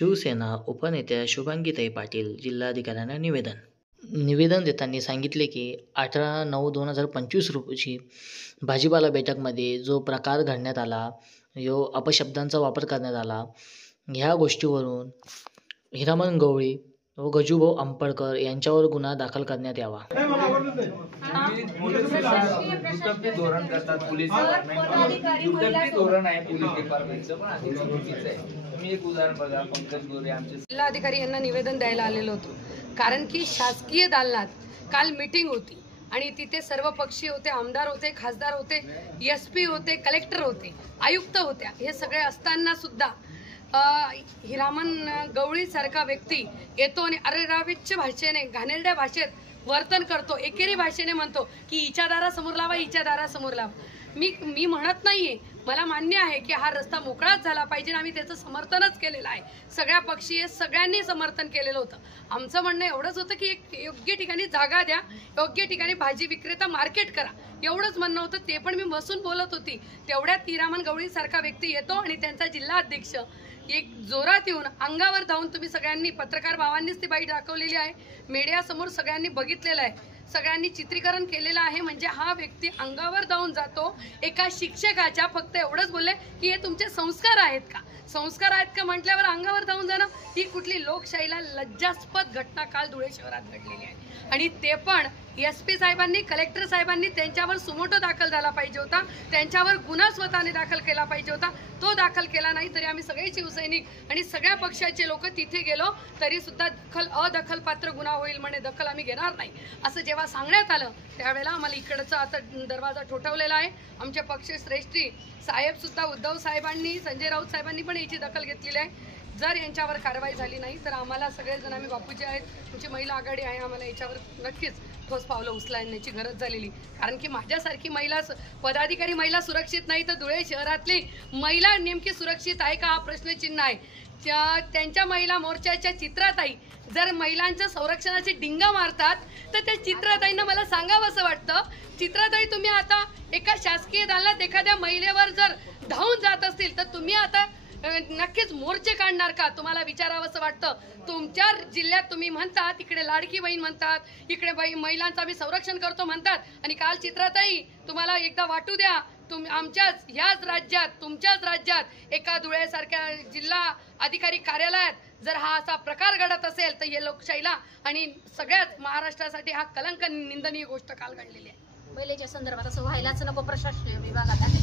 शिवसेना उपनेत्या शुभांगीताई पाटील जिल्हाधिकाऱ्यांना निवेदन देताना सांगितले की 18/9/2025 रोजी भाजीपाला बैठकमध्ये जो प्रकार घडण्यात आला, यो अपशब्दांचा वापर करण्यात आला, ह्या गोष्टीवरून हिरामन गवळी व गजूभाऊ अंपळकर यांच्यावर गुन्हा दाखल करण्यात यावा। धोरण करतात पोलीस डिपार्टमेंट, धोरण आहे पोलीस डिपार्टमेंटचं, पण अधिक चुकीचं आहे। तुम्ही एक उदाहरण बघा, पंकज गोरे आमचे जिल्हाधिकारी यांना निवेदन द्यायला आलेलो होतो, कारण की शासकीय दालनात काल मीटिंग होती आणि तिथे सर्व पक्षी होते, आमदार होते, खासदार होते, SP होते, कलेक्टर होते, आयुक्त होत्या। हे सगळे असताना सुद्धा हिरामन गवळी सारखा व्यक्ती येतो आणि अरेरावीच्या भाषेने, घाणेरड्या भाषेत वर्तन करतो, एकेरी भाषेने म्हणतो की हिच्या दारासमोर लावा, हिच्या दारासमोर लावा। मी म्हणत नाहीये, मला मान्य आहे की हा रस्ता मोकळाच झाला पाहिजे, आम्ही त्याचं समर्थनच केलेलं आहे, सगळ्या पक्षीय सगळ्यांनी समर्थन केलेलं होतं। आमचं म्हणणं एवढंच होतं की एक योग्य ठिकाणी जागा द्या, योग्य ठिकाणी भाजी विक्रेता मार्केट करा, एवढंच म्हणणं होतं। ते पण मी बसून बोलत होती, तेवढ्यात हिरामन गवळी सारखा व्यक्ती येतो आणि त्यांचा जिल्हाध्यक्ष एक जोरात येऊन अंगावर धावून, तुम्ही सगळ्यांनी पत्रकार भावांनीच ती बाई दाखवलेली आहे, मीडियासमोर सगळ्यांनी बघितलेलं आहे, सगळ्यांनी चित्रीकरण केलेलं आहे। म्हणजे हा व्यक्ती अंगावर धावून जातो एका शिक्षकाच्या, फक्त एवढंच बोलले की हे तुमचे संस्कार आहेत का, संस्कार आहेत का म्हटल्यावर अंगावर धावून जाणं ही कुठली लोकशाहीला लज्जास्पद घटना काल धुळे शहरात घडलेली आहे। आणि ते पण SP साहेबांनी, कलेक्टर साहेबांनी त्यांच्यावर सुमोटो दाखल झाला पाहिजे होता, त्यांच्यावर गुन्हा स्वतःने दाखल केला पाहिजे होता, तो दाखल केला नाही। तरी आम्ही सगळे शिवसैनिक आणि सगळ्या पक्षाचे लोक तिथे गेलो तरी सुद्धा अदखलपात्र गुन्हा होईल म्हणे, दखल आम्ही घेणार नाही असं जेव्हा सांगण्यात आलं, त्यावेळेला आम्हाला इकडचा आता दरवाजा ठोठावलेला आहे। आमचे पक्षश्रेष्ठी साहेब सुद्धा, उद्धव साहेबांनी, संजय राऊत साहेबांनी पण याची दखल घेतलेली आहे। जर यांच्यावर कारवाई झाली नाही तर आम्हाला सगळेजण, आम्ही बापूजी आहेत, तुमची महिला आघाडी आहे, आम्हाला याच्यावर नक्कीच ठोस पावलं उचलण्याची गरज झालेली। कारण की माझ्यासारखी महिला, पदाधिकारी महिला सुरक्षित नाही तर धुळे शहरातली महिला नेमकी सुरक्षित आहे का हा प्रश्नचिन्ह आहे। त्यांच्या महिला मोर्चाच्या चित्राताई जर महिलांच्या संरक्षणाची डिंगा मारतात तर त्या चित्राताईंना मला सांगावं असं वाटतं, चित्राताई तुम्ही आता एका शासकीय दालनात एखाद्या महिलेवर जर धावून जात असतील तर तुम्ही आता नक्कीच मोर्चे काढणार का, तुम्हाला विचारावं असं वाटतं। तुमच्या जिल्ह्यात तुम्ही म्हणतात, इकडे लाडकी बहीण म्हणतात, इकडे महिलांचं आम्ही संरक्षण करतो म्हणतात, आणि काल चित्राताई तुम्हाला एकदा वाटू द्या, आमच्याच ह्याच राज्यात, तुमच्याच राज्यात एका धुळ्यासारख्या जिल्हा अधिकारी कार्यालयात जर हा असा प्रकार घडत असेल तर हे लोकशाहीला आणि सगळ्याच महाराष्ट्रासाठी हा कलंक, निंदनीय गोष्ट काल घडलेली आहे। महिलेच्या संदर्भात असं व्हायलाच नको प्रशासन विभागात।